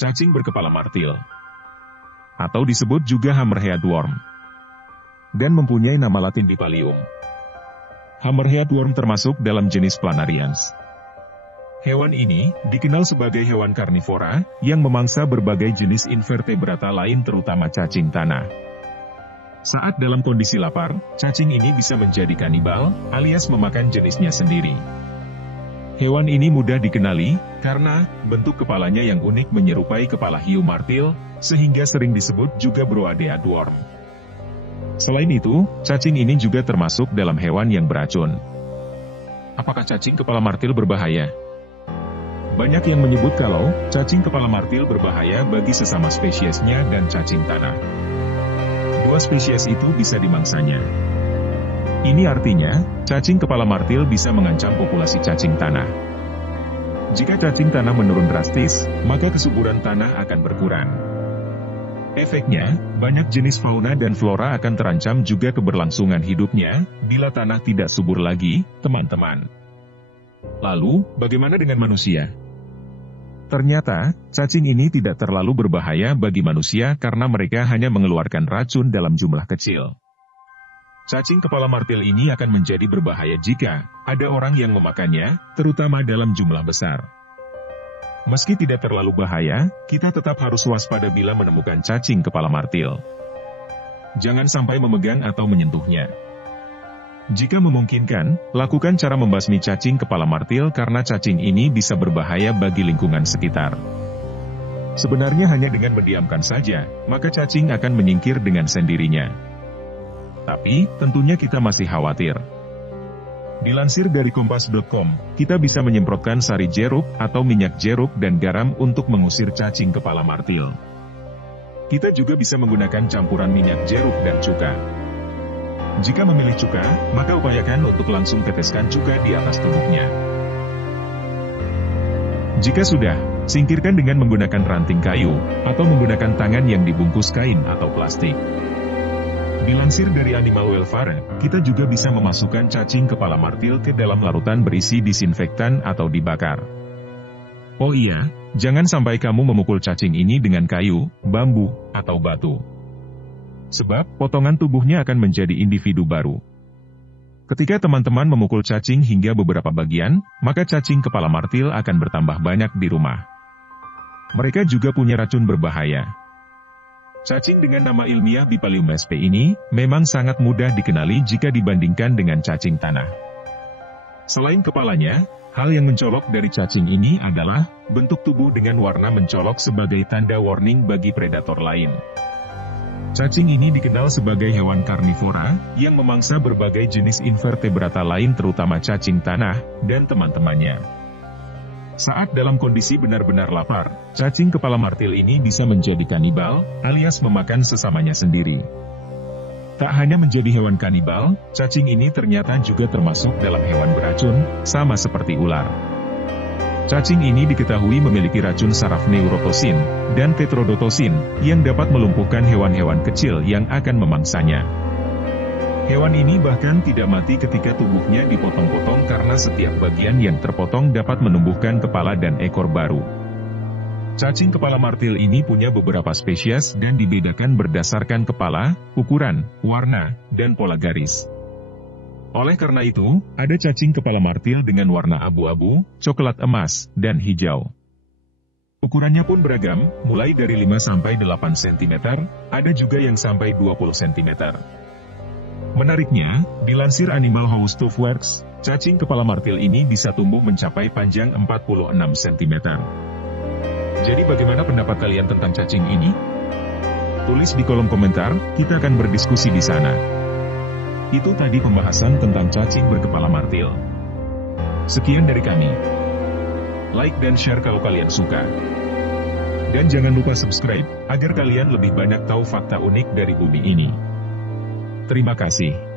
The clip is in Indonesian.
cacing berkepala martil. Atau disebut juga hammerhead worm. Dan mempunyai nama latin Bipalium. Hammerhead worm termasuk dalam jenis Planarians. Hewan ini dikenal sebagai hewan karnivora yang memangsa berbagai jenis invertebrata lain terutama cacing tanah. Saat dalam kondisi lapar, cacing ini bisa menjadi kanibal alias memakan jenisnya sendiri. Hewan ini mudah dikenali karena bentuk kepalanya yang unik menyerupai kepala hiu martil sehingga sering disebut juga Broadead worm. Selain itu, cacing ini juga termasuk dalam hewan yang beracun. Apakah cacing kepala martil berbahaya? Banyak yang menyebut kalau cacing kepala martil berbahaya bagi sesama spesiesnya dan cacing tanah. Dua spesies itu bisa dimangsanya. Ini artinya, cacing kepala martil bisa mengancam populasi cacing tanah. Jika cacing tanah menurun drastis, maka kesuburan tanah akan berkurang. Efeknya, banyak jenis fauna dan flora akan terancam juga keberlangsungan hidupnya bila tanah tidak subur lagi, teman-teman. Lalu, bagaimana dengan manusia? Ternyata, cacing ini tidak terlalu berbahaya bagi manusia karena mereka hanya mengeluarkan racun dalam jumlah kecil. Cacing kepala martil ini akan menjadi berbahaya jika ada orang yang memakannya, terutama dalam jumlah besar. Meski tidak terlalu bahaya, kita tetap harus waspada bila menemukan cacing kepala martil. Jangan sampai memegang atau menyentuhnya. Jika memungkinkan, lakukan cara membasmi cacing kepala martil karena cacing ini bisa berbahaya bagi lingkungan sekitar. Sebenarnya hanya dengan mendiamkan saja, maka cacing akan menyingkir dengan sendirinya. Tapi, tentunya kita masih khawatir. Dilansir dari kompas.com, kita bisa menyemprotkan sari jeruk atau minyak jeruk dan garam untuk mengusir cacing kepala martil. Kita juga bisa menggunakan campuran minyak jeruk dan cuka. Jika memilih cuka, maka upayakan untuk langsung teteskan cuka di atas tubuhnya. Jika sudah, singkirkan dengan menggunakan ranting kayu, atau menggunakan tangan yang dibungkus kain atau plastik. Dilansir dari Animal Welfare, kita juga bisa memasukkan cacing kepala martil ke dalam larutan berisi disinfektan atau dibakar. Oh iya, jangan sampai kamu memukul cacing ini dengan kayu, bambu, atau batu. Sebab, potongan tubuhnya akan menjadi individu baru. Ketika teman-teman memukul cacing hingga beberapa bagian, maka cacing kepala martil akan bertambah banyak di rumah. Mereka juga punya racun berbahaya. Cacing dengan nama ilmiah Bipalium sp ini, memang sangat mudah dikenali jika dibandingkan dengan cacing tanah. Selain kepalanya, hal yang mencolok dari cacing ini adalah, bentuk tubuh dengan warna mencolok sebagai tanda warning bagi predator lain. Cacing ini dikenal sebagai hewan karnivora, yang memangsa berbagai jenis invertebrata lain terutama cacing tanah, dan teman-temannya. Saat dalam kondisi benar-benar lapar, cacing kepala martil ini bisa menjadi kanibal, alias memakan sesamanya sendiri. Tak hanya menjadi hewan kanibal, cacing ini ternyata juga termasuk dalam hewan beracun, sama seperti ular. Cacing ini diketahui memiliki racun saraf neurotosin dan tetrodotosin yang dapat melumpuhkan hewan-hewan kecil yang akan memangsanya. Hewan ini bahkan tidak mati ketika tubuhnya dipotong-potong karena setiap bagian yang terpotong dapat menumbuhkan kepala dan ekor baru. Cacing kepala martil ini punya beberapa spesies dan dibedakan berdasarkan kepala, ukuran, warna, dan pola garis. Oleh karena itu, ada cacing kepala martil dengan warna abu-abu, coklat emas, dan hijau. Ukurannya pun beragam, mulai dari 5-8 cm, ada juga yang sampai 20 cm. Menariknya, dilansir Animal House Works, cacing kepala martil ini bisa tumbuh mencapai panjang 46 cm. Jadi bagaimana pendapat kalian tentang cacing ini? Tulis di kolom komentar, kita akan berdiskusi di sana. Itu tadi pembahasan tentang cacing berkepala martil. Sekian dari kami. Like dan share kalau kalian suka. Dan jangan lupa subscribe, agar kalian lebih banyak tahu fakta unik dari bumi ini. Terima kasih.